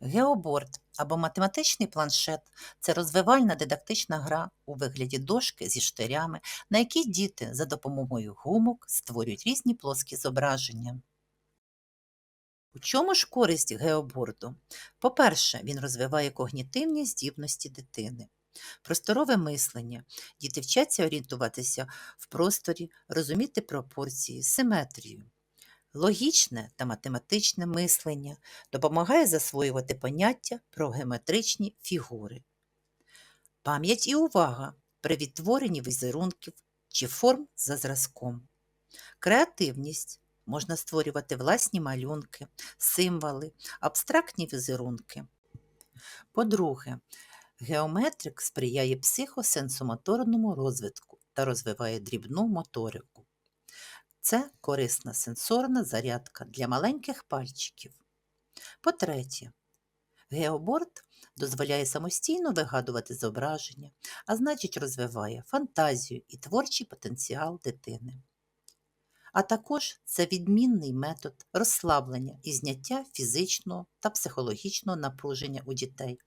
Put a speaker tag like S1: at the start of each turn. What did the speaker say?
S1: Геоборд або математичний планшет це розвивальна дидактична гра у вигляді дошки зі штирями, на якій діти за допомогою гумок створюють різні плоскі зображення. У чому ж користь геоборду? По-перше, він розвиває когнітивні здібності дитини. Просторове мислення. Діти вчаться орієнтуватися в просторі, розуміти пропорції, симетрію. Логічне та математичне мислення допомагає засвоювати поняття про геометричні фігури. Пам'ять і увага при відтворенні візерунків чи форм за зразком. Креативність можна створювати власні малюнки, символи, абстрактні візерунки. По-друге, геометрик сприяє психосенсомоторному розвитку та розвиває дрібну моторику. Це корисна сенсорна зарядка для маленьких пальчиків. По-третє, геоборд дозволяє самостійно вигадувати зображення, а значить розвиває фантазію і творчий потенціал дитини. А також це відмінний метод розслаблення і зняття фізичного та психологічного напруження у дітей.